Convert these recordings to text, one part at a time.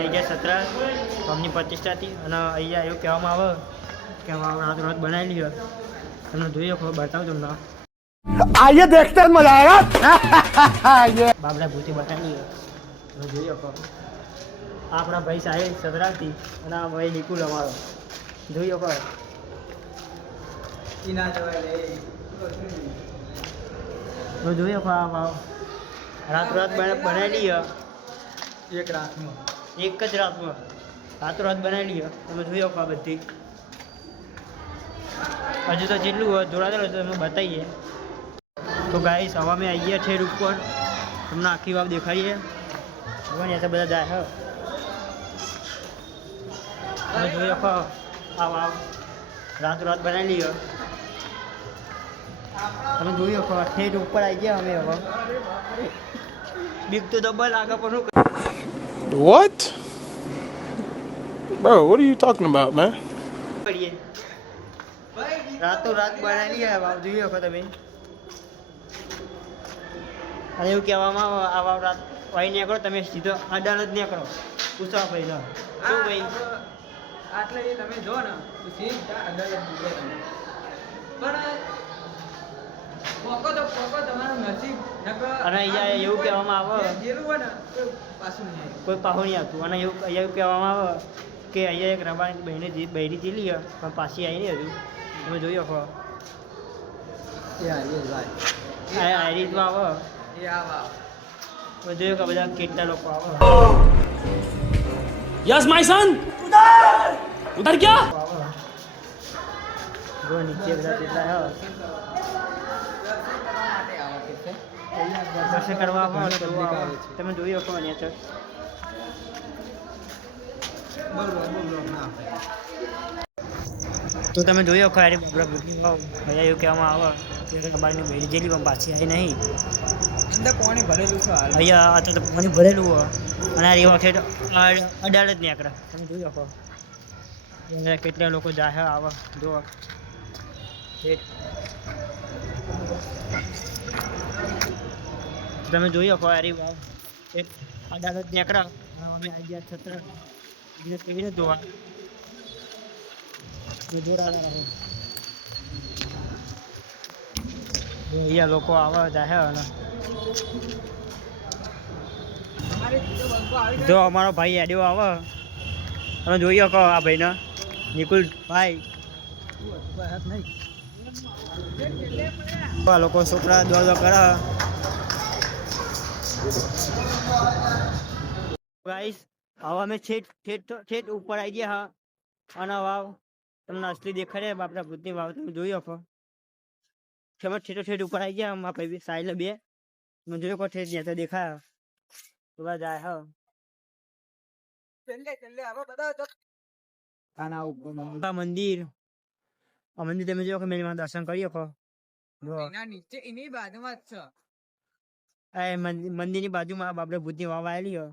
આવી ગયા 17 ગામની પ્રતિષ્ઠાથી અને અહીંયા એવું કહેવામાં આવે કે રાત બનાવેલી હોય તમને જોઈએ બતાવું તમને आइए देखते हैं मजा आएगा બાબરા ભૂતી બતાવી હોય તમે જોઈએ આપણા ભાઈ સાહેબ સદરાથી અને આ ભાઈ નિકુલ અમારો જોઈએ જોઈએ રાત બનાવેલી એક રાતમાં એક જ રાતમાં રાત બનાવેલી તમે જોઈ શકો બધી હજુ તો જેટલું જોડાયેલું હોય તો તમે બતાવીએ તો ગાઈસ હવા મેં આવી ગયા છે ઉપર તમને આખી વાવ દેખાડીએ ભગવાન યાર બધા જાય તમે જોઈ શકો આ વાવ રાત બનાવેલી તમે જોઈ શકો ઠેઠ ઉપર આવી ગયા અમે હવે બીક તો ડબલ આગળ પણ શું What? Bro, what are you talking about, man? કરીએ રાત બનાવેલી વાવ જોઈ શકો તમે અને એવું કહેવામાં આવે આ વાવ રાત વાઈ નીકળો તમે સીધો અડાલત નીકળો પૂછવા ભાઈ શું ભાઈ આટલે તમે જો ને તો સીધા અડાલત પણ પોકો તમારું નસીબ અને અહીંયા એવું કહેવામાં આવે જેલું હોય ને પાછું કોઈ પાહું નહીં આવતું અને અહીંયા એવું કહેવામાં આવે કે અહીંયા એક રબાની બહેરી જેલી પણ પાછી આવી નહીં હજુ તમે જોઈ શકો આ રીતમાં આવે એ આવા તમે જોયું કે બધા કેટલા લોકો આવે Yes, my son. उधर क्या? જો નીચે બધા કેટલા આવે દર્શન કરવા આવે તમે જોઈ શકો અહીંયા તો તમે જોઈ શકો અરે બાબરા બુકિંગ અહીંયા એવું કહેવામાં આવે કે રબાની બહેરી જેલી પણ પાછી આવી નહીં અંદર પાણી ભરેલું છે હાલ અહીંયા આ તો પાણી ભરેલું હોય અને આ રેવા ખેડ અડાલત નીકળે તમે જોઈ શકો કેટલા લોકો જાય આવે જો તમે જોઈ શકો અરે વાવ એક અડાલત નીકળે અમે આવી ગયા 17 દિવસ કેવી રીતે જોવા જોડાના રહે અહીંયા લોકો આવે જાય અને જો અમારો ભાઈ એડિયો આવે તમે જોઈ શકો આ ભાઈને નિકુલ ભાઈ આ લોકો છોકરા દોડ કરે ગાઈસ હવે અમે ઠેઠ ઉપર આવી ગયા અને વાવ તમને અસલી દેખાડે આપણા ભૂતની વાવ તમે જોઈ શકો અમે ઠેઠ ઉપર આવી ગયા અમારા ભાઈ સાઈડ બે તમે જોઈ શકો ઠેઠ જ્યાં તો દેખાય તો જાય હા મંદિર તમે જો મેં દર્શન કરી શકો નીચે એની બાજુમાં જ છે મંદિરની બાજુમાં બાપરે ભૂતની વાવ આવેલી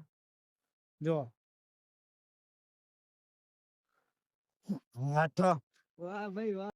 જો હા તો વાહ ભાઈ વાહ